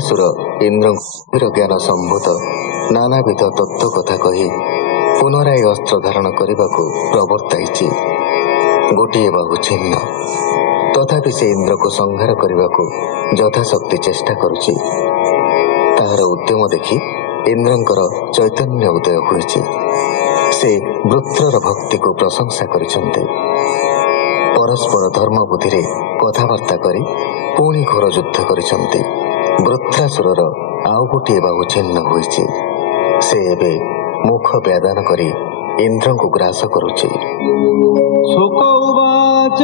ବୃତ୍ରାସୁର ଇନ୍ଦ୍ରଙ୍କର ଜ୍ଞାନ ସମ୍ଭୂତ ନାନାବିଧ ତତ୍ତ୍ୱ କଥା କହି ପୁନରାୟ ଅସ୍ତ୍ର ଧାରଣ କରିବାକୁ ପ୍ରବର୍ତ୍ତାଇଛି। ଗୋଟିଏ ବାହୁ ଛିନ୍ନ, ତଥାପି ସେ ଇନ୍ଦ୍ରକୁ ସଂହାର କରିବାକୁ ଯଥାଶକ୍ତି ଚେଷ୍ଟା କରୁଛି। ତାହାର ଉଦ୍ୟମ ଦେଖି ଇନ୍ଦ୍ରଙ୍କର ଚୈତନ୍ୟ ଉଦୟ ହୋଇଛି। ସେ ବୃତ୍ରର ଭକ୍ତିକୁ ପ୍ରଶଂସା କରିଛନ୍ତି। ପରସ୍ପର ଧର୍ମ ବୁଦ୍ଧିରେ କଥାବାର୍ତ୍ତା କରି ପୁଣି ଘୋର ଯୁଦ୍ଧ କରିଛନ୍ତି। ବୃତ୍ରାସୁରର ଆଉ ଗୋଟିଏ ବାହୁ ଛିନ୍ନ ହୋଇଛି। ସେ ଏବେ ମୁଖ ବ୍ୟାଦାନ କରି ଇନ୍ଦ୍ରଙ୍କୁ ଗ୍ରାସ କରୁଛି। ଶୁକ ଉବାଚ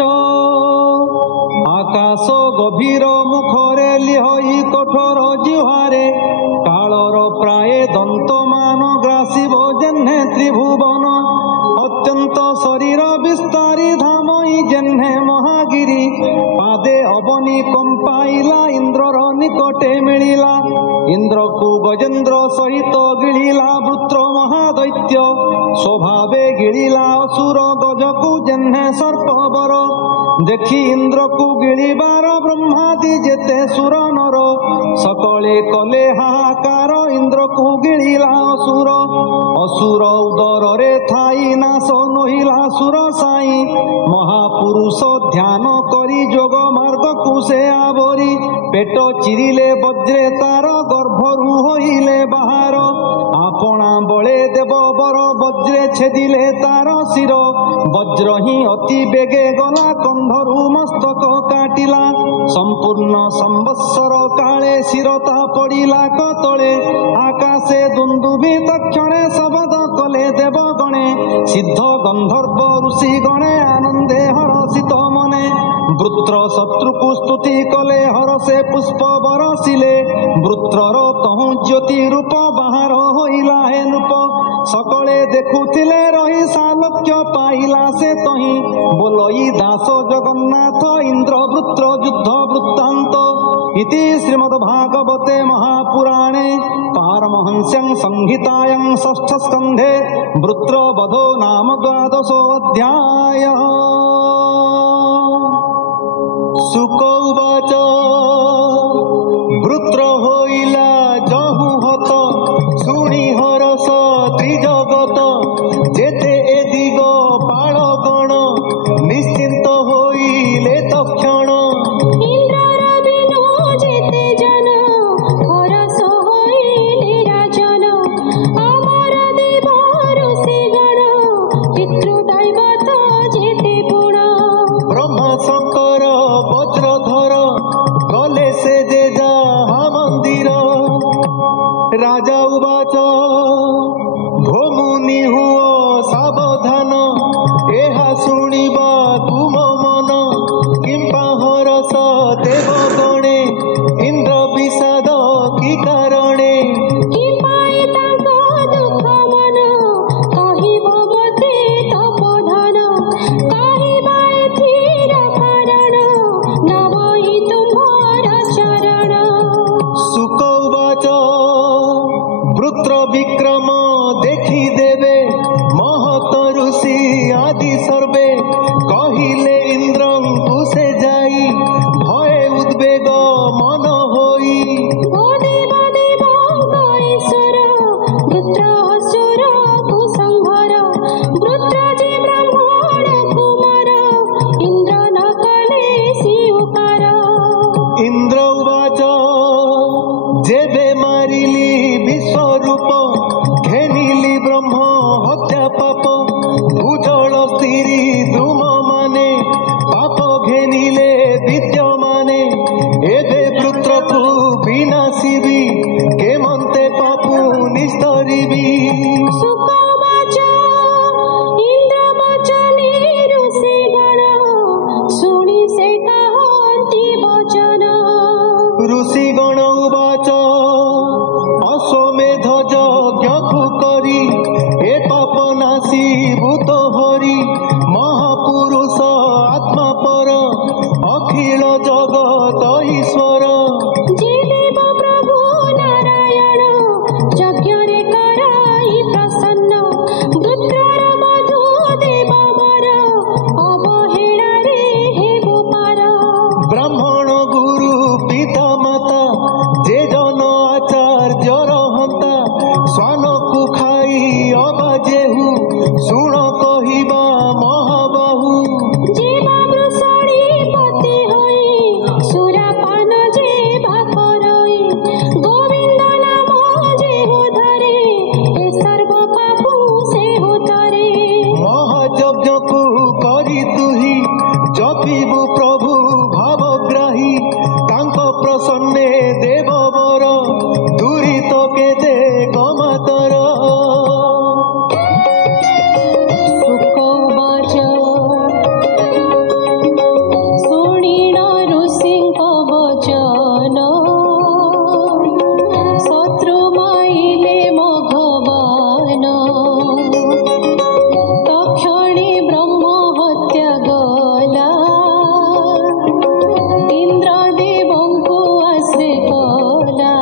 ଆକାଶ ଗଭୀର ମୁଖରେ ଲିହଇ କଠୋର ଜିହ୍ୱାରେ କାଳର ପ୍ରାୟ ଦନ୍ତମାନ ଗ୍ରାସିବ ଜହ୍ନେ ତ୍ରିଭୁବନ ଅତ୍ୟନ୍ତ ଶରୀର ବିସ୍ତାରୀ ଧାମଇ ଜହ୍ନେ ମହାଗିରି ପାଦେ ଅବନୀ କମ୍ପାଇଲା ଇନ୍ଦ୍ରର ନିକଟେ ମିଳିଲା। ଇନ୍ଦ୍ରକୁ ଗଜେନ୍ଦ୍ର ସହିତ ଗିଳିଲା ବୃତ୍ର ମହାଦୈତ୍ୟ ସ୍ୱଭାବେ ଗିଳିଲା ଅସୁର ଗଜକୁ ଜହ୍ନେ ସର୍ପବର ଦେଖି ଇନ୍ଦ୍ରକୁ ଗିଳିବାର ବ୍ରହ୍ମାଦି ଯେତେ ସୁର ନର ସକଳେ କଲେ ହାହାକାର ଇନ୍ଦ୍ରକୁ ଗିଳିଲା ଅସୁର। ଅସୁର ଉଦରରେ ଥାଇ ନାଶ ନୋହିଲା ସୁର ସାଇ ମହାପୁରୁଷ ଧ୍ୟାନ କରି ଯୋଗ ମାର୍ଗକୁ ସେ ଆବରି ପେଟ ଚିରିଲେ ବଜ୍ରେ ତାର ଗର୍ଭରୁ ହୋଇଲେ ବାହାର ଆପଣା ବଳେ ଦେବ ବର ବଜ୍ରେ ଛେଦିଲେ ତାର ଶିର ବଜ୍ର ହିଁ ଅତି ବେଗେ ଗଲା କନ୍ଧରୁ ମସ୍ତକ କାଟିଲା ସମ୍ପୂର୍ଣ୍ଣ ସମ୍ବତ୍ସର କାଳେ ଶିରତା ପଡ଼ିଲା କତଳେ ଆକାଶେ ଦୁନ୍ଦୁବି ତକ୍ଷଣେ ଶବଦ କଲେ ଦେବ ଗଣେ ସିଦ୍ଧ ଗନ୍ଧର୍ବ ଋଷି ଗଣେ ଆନନ୍ଦେ ହରଷିତ ମନେ ବୃତ୍ର ଶତ୍ରୁକୁ ସ୍ତୁତି କଲେ ହରଷେ ପୁଷ୍ପ ବରସିଲେ ବୃତ୍ରର ତହୁଁ ଜ୍ୟୋତି ରୂପ ବାହାର ହୋଇଲା ହେ ନୃପ ସକଳେ ଦେଖୁଥିଲେ ରହି ସାଲୋକ୍ୟ ପାଇଲା ସେ ତହିଁ ବୋଲଇ ଦାସ ଜଗନ୍ନାଥ ଇନ୍ଦ୍ର ବୃତ୍ର ଯୁଦ୍ଧ ବୃତ୍ତାନ୍ତ ଇତି ଶ୍ରୀମଦ୍ଭାଗବତେ ମହାପୁରାଣେ ପାରମହଂସ୍ୟାଂ ସଂହିତାୟାଂ ଷଷ୍ଠ ସ୍କନ୍ଧେ ବୃତ୍ରବଧୋ ନାମ ଦ୍ୱାଦଶୋऽଧ୍ୟାୟଃ। ଶୁକ ଉବାଚ ବୃତ୍ର ହୋଇଲା ଯହୁ ହତ ଶୁଣି ହରଷ ତ୍ରିଜଗତ ଯେତେ ଏ ଦିଗ ପାଳ ଗଣ ନିଶ୍ଚିନ୍ତ ହୋଇଲେ ତକ୍ଷଣ राजा उवाच भोमुनि हुओ सावधान एहा शुणिबा तुम मन किंपा हरस देव गणे इंद्र विषाद कि कारणे विक्रम देखी देवे महत ऋषि आदि सर्वे कहिले इंद्रंकु से जाई भय उद्वेग मन होई इंद्र उवाच जेबे मारिली विश्वरूप घेनिली ब्रह्म हत्या पाप भूजल स्थिरी द्रुम माने पाप घेनिले विद्य माने एबे पुत्रकु विनाशिबी केमन्ते पापु निस्तरिबी ऋषि गण उवाच अश्वमेध यज्ञ करी हे पापनाशी भूत हरि महापुरुष आत्मा पर अखिल जगत ईश्वर ब्राह्मण गुरु पिता माता जे जन ଭାବିବୁ ପ୍ରଭୁ ଭାବଗ୍ରାହୀ ତାଙ୍କ ପ୍ରସନ୍ନେ ଦେବ ବର ଦୂରିତ କେତେ କମାତର ଶୁଣିଣ ଋଷିଙ୍କ ବଚନ ଶତ୍ରୁ ମାଇଲେ ମଘବାନ ତକ୍ଷଣେ ବ୍ରହ୍ମ ହତ୍ୟା ଗଲା ଇନ୍ଦ୍ରଦେବଙ୍କୁ ଆଶ୍ରେ କଲା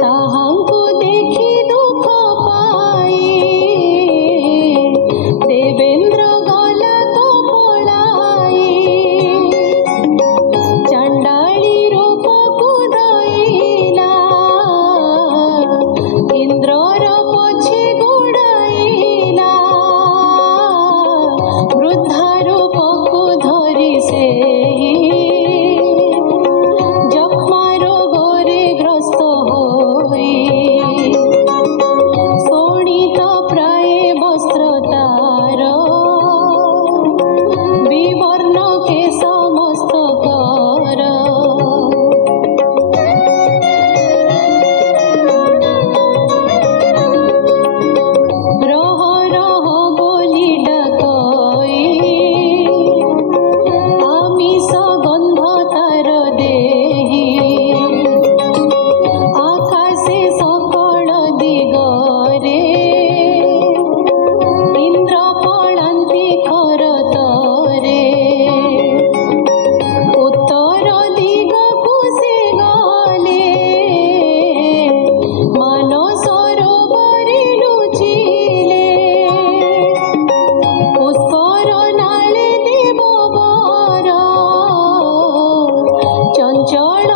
ତାହାଙ୍କୁ ଦେଖି ଦୁଃଖ ପାଇ ଦେବେନ୍ଦ୍ର ଗଲା ତ ପଳାଇ ଚଣ୍ଡାଳୀ ରୂପକୁ ଧଇଲା ଇନ୍ଦ୍ରର ପଛେ ଗୋଡ଼ାଇଲା ବୃଦ୍ଧା ରୂପକୁ ଧରି ସେହି ଯକ୍ଷ୍ମା ରୋଗରେ ଗ୍ରସ୍ତ ହୋଇ ଶୋଣିତ ପ୍ରାୟ ବସ୍ତ୍ର ତାର ବିବର୍ଣ୍ଣ କେଶ ମସ୍ତକର ରହ ରହ ବୋଲି ଡାକଇ ଆମିଷ ଗନ୍ଧ ତାର ଦେହି ଆକାଶେ ସକଳ ଦିଗରେ ଇନ୍ଦ୍ର ପଳାନ୍ତି କରତରେ ଉତ୍ତର ଦିଗକୁ ସେ ଗଲେ ମାନସରୋବରେ ଲୁଚିଲେ ପୁଷ୍ପର ନାଳେ ଦେବ ବର ଚଞ୍ଚଳ